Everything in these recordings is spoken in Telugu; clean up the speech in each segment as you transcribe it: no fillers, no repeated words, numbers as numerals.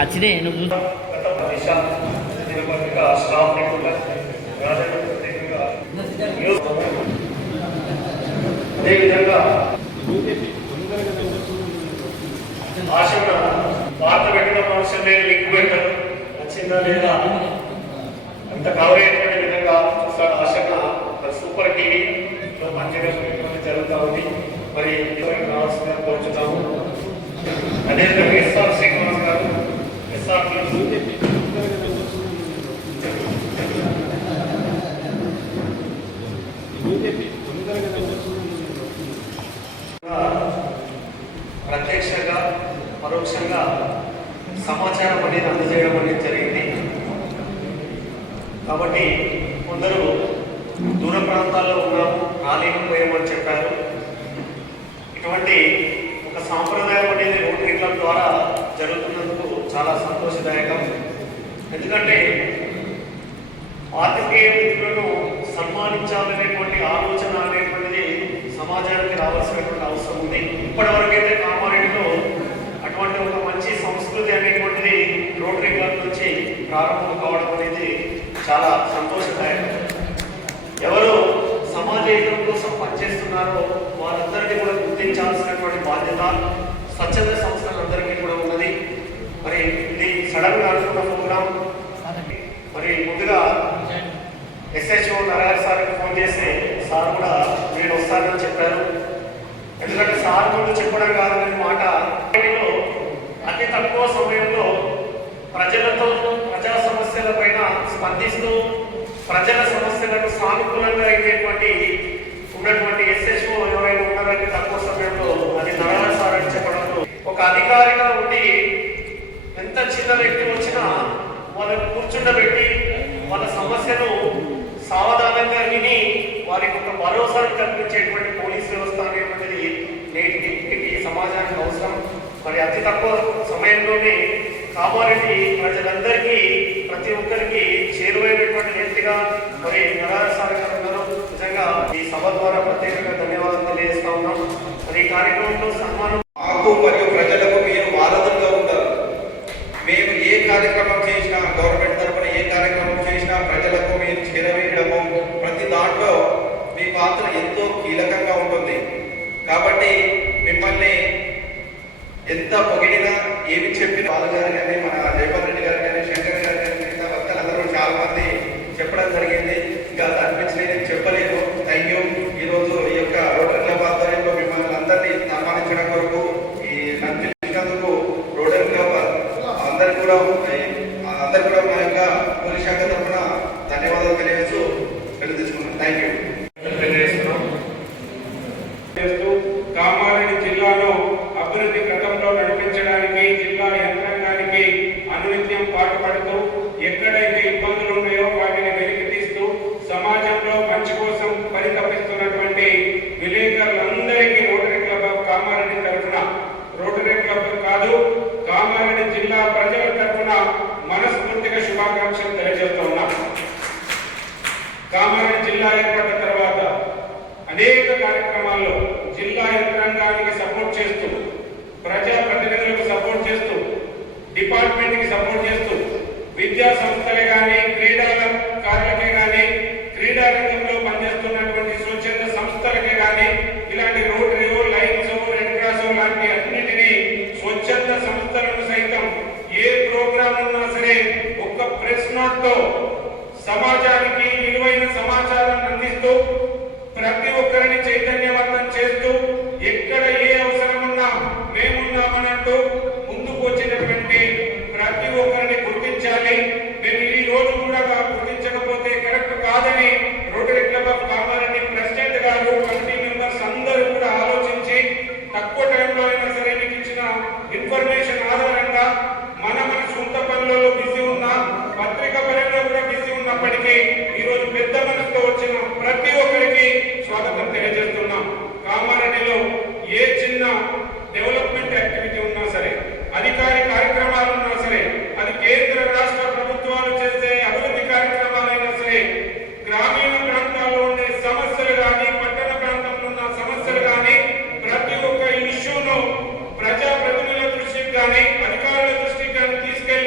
అచ్చినే నువ్వు అదేవిధంగా ఆశగా వార్త పెట్టడం అవసరం లేదు, లింక్ పెట్టడం వచ్చిందా లేదా అంత కవర్ అయ్యేటువంటి విధంగా చూస్తాడు. ఆశగా సూపర్ టీవీలో పనిచేయడం జరుగుతూ ఉంది. మరి రావాల్సిందిగా కోరుచున్నాము. అదేవిధంగా ఎస్ఆర్ శ్రీనివాస్ గారు ఎస్ఆర్ ప్రత్యక్షంగా పరోక్షంగా సమాచారం అనేది అందజేయడం అనేది జరిగింది. కాబట్టి కొందరు దూర ప్రాంతాల్లో ఉన్నాము రాలేకపోయామని చెప్పారు. ఇటువంటి ఒక సాంప్రదాయం అనేది రోటరీ క్లబ్ ద్వారా జరుగుతున్నందుకు చాలా సంతోషదాయకం. ఎందుకంటే పాత్రికేయ మిత్రులను సన్మానించాలనేటువంటి ఆలోచన అనేటువంటిది సమాజానికి రావాల్సినటువంటి అవసరం ఉంది. ఇప్పటివరకైతే కామారెడ్డిలో అటువంటి ఒక మంచి సంస్కృతి అనేటువంటిది రోటరీ క్లబ్ నుంచి ప్రారంభం కావడం అనేది చాలా సంతోషదాయకం. ఎవరు సమాజ హితం కోసం పనిచేస్తున్నారో వారందరినీ కూడా గుర్తించాల్సినటువంటి బాధ్యత స్వచ్ఛంద సంస్థలందరికీ కూడా ఉన్నది. మరి ఇది సడన్ గా అనుకున్న ప్రోగ్రాం. మరి ముందుగా ఎస్హెచ్ఓ నరహరి సార్కి ఫోన్ చేసి సార్ కూడా నేను వస్తానని చెప్పారు. ఎందుకంటే సార్ ముందు చెప్పడం కాదనే మాట అతి తక్కువ సమయంలో ప్రజలతో ప్రజా సమస్యల పైన స్పందిస్తూ ప్రజల సమస్యలకు సానుకూలంగా అయ్యేటువంటి ఉన్నటువంటి ఎస్హెచ్ఓ ఎవరైనా ఉన్నారంటే తక్కువ సమయంలో అది నరహరి సార్ అని చెప్పడంలో ఒక అధికారిగా ఉండి ఎంత చిన్న వ్యక్తి వచ్చినా వాళ్ళని కూర్చుండబెట్టి వాళ్ళ సమస్యను సావధానంగా విని వారికి ఒక భరోసాను కల్పించేటువంటి పోలీస్ వ్యవస్థ అనేటువంటిది నేటికి సమాజానికి అవసరం. మరి అతి తక్కువ సమయంలోనే కామారెడ్డి ప్రజలందరికీ ప్రతి ఒక్కరికి చేరువైనటువంటి వ్యక్తిగా మరి నరహరి సార్ గారు ఉన్నారు. నిజంగా ఈ సభ ద్వారా ప్రత్యేకంగా ధన్యవాదాలు తెలియజేస్తా ఉన్నాం. మరి ఈ కార్యక్రమంలో సన్మానం మాకు మరియు ప్రజలకు మీరు వారధులుగా ఉంటారు. మేము ఏ కార్యక్రమం చేసినా గవర్నమెంట్ తరఫున ఏ కార్యక్రమం చేసినా ప్రజలకు మీరు చేరవేయడము ప్రతి దాంట్లో మీ పాత్ర ఎంతో కీలకంగా ఉంటుంది. కాబట్టి మిమ్మల్ని ఎంత పొగిడినా ఏమి చెప్పిన బాలు గారు కానీ మన జయపాల్ రెడ్డి గారు కానీ శంకర్ గారు కానీ మిగతా భక్తులందరూ చాలా మంది చెప్పడం జరిగింది. ఇంకా దాని గురించి నేను చెప్పలేను. Thank you. ఈరోజు ఈ యొక్క రోటరీ క్లబ్ ఆధ్వర్యంలో మిమ్మల్ని అందరినీ సన్మానించడం కొరకు ఈ నన్ను పిలిచినందుకు రోటరీ క్లబ్ అందరు కూడా మా యొక్క పోలీస్ శాఖ తరఫున ధన్యవాదాలు తెలియజేస్తూ తీసుకున్నాను. Thank you. కామారెడ్డి జిల్లాలో అభివృద్ధి క్రమంలో నడిపించడానికి జిల్లా యంత్రాంగానికి అనునిత్యం పాటుపడుతూ ఎక్కడైతే ఇబ్బందులు ఉన్నాయో వాటిని వెలికి తీస్తూ సమాజంలో మంచి కోసం పరితపిస్తున్నటువంటి విలేకరులందరికీ రోటరీ క్లబ్ ఆఫ్ కామారెడ్డి తరఫున, రోటరీ క్లబ్ కాదు కామారెడ్డి జిల్లా ప్రజల తరఫున మనస్ఫూర్తిగా శుభాకాంక్షలు తెలియజేస్తూ ఉన్నాం. కామారెడ్డి జిల్లా ఏర్పడిన తర్వాత అనేక కార్యక్రమాల్లో జిల్లా యంత్రాంగానికి సపోర్ట్ చేస్తూ, ప్రజా ప్రతినిధులకు సపోర్ట్ చేస్తూ, డిపార్ట్మెంట్కి సపోర్ట్ చేస్తూ, విద్యా సంస్థలే కానీ క్రీడాకారులకే కానీ క్రీడా రంగంలో పనిచేస్తున్నటువంటి స్వచ్ఛంద సంస్థలకే కానీ ఇలాంటి రోటరీ, లైన్స్, రెడ్ క్రాస్ లాంటి అన్నిటినీ స్వచ్ఛంద సంస్థలను సైతం ఏ ప్రోగ్రామ్ ఉన్నా సరే ఒక్క ప్రెస్ నోట్ తో సమాజానికి విలువైన సమాచారాన్ని అందిస్తూ ప్రతి ఒక్కరిని చైతన్యవంతం చేస్తూ ఎక్కడ ఏ అవసరం ఉన్నా మేమున్నామనంటూ ముందుకు వచ్చినటువంటి ప్రతి ఒక్కరిని గుర్తించాలి. మేము ఈ రోజు కూడా గుర్తించకపోతే కరెక్ట్ కాదని rotary club of Kamareddy president గారు, కమిటీ మెంబర్స్ అందరూ కూడా ఆలోచించి తక్కువ టైంలో అయినా సరే మీకు ఇచ్చిన ఇన్ఫర్మేషన్ ఆధారంగా మన సొంత పనులలో బిజీ ఉన్నా, పత్రికా పరంగా కూడా బిజీ ఉన్నప్పటికీ ఈ రోజు పెద్ద మనసుతో వచ్చిన ప్రతి ఒక్కరికి స్వాగతం తెలియజేస్తున్నాం. కామారెడ్డిలో ఏ చిన్న డెవలప్మెంట్ యాక్టివిటీ ఉన్నా సరే, అధికారి కార్యక్రమాలు ఉన్నా సరే, అది కేంద్ర రాష్ట్ర ప్రభుత్వాలు చేసే అభివృద్ధి కార్యక్రమాలైనా సరే, గ్రామీణ ప్రాంతాల్లో ఉండే సమస్యలు కానీ పట్టణ ప్రాంతంలో ఉన్న సమస్యలు కానీ ప్రతి ఒక్క ఇష్యూను ప్రజా ప్రతినిధుల దృష్టికి కానీ అధికారుల దృష్టికి కానీ తీసుకెళ్లి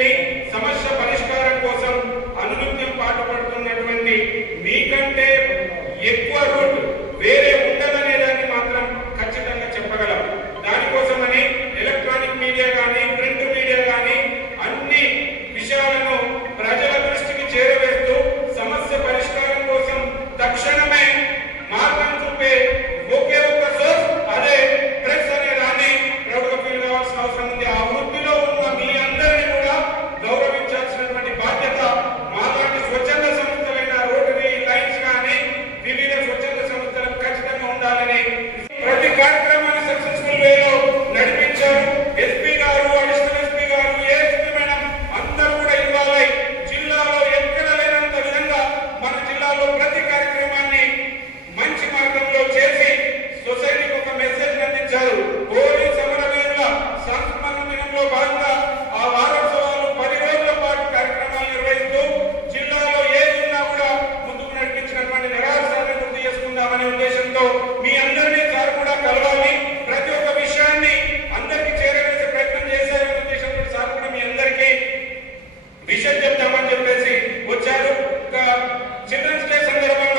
విషయం చెప్తామని చెప్పేసి వచ్చారు. చిల్డ్రన్స్ డే సందర్భంగా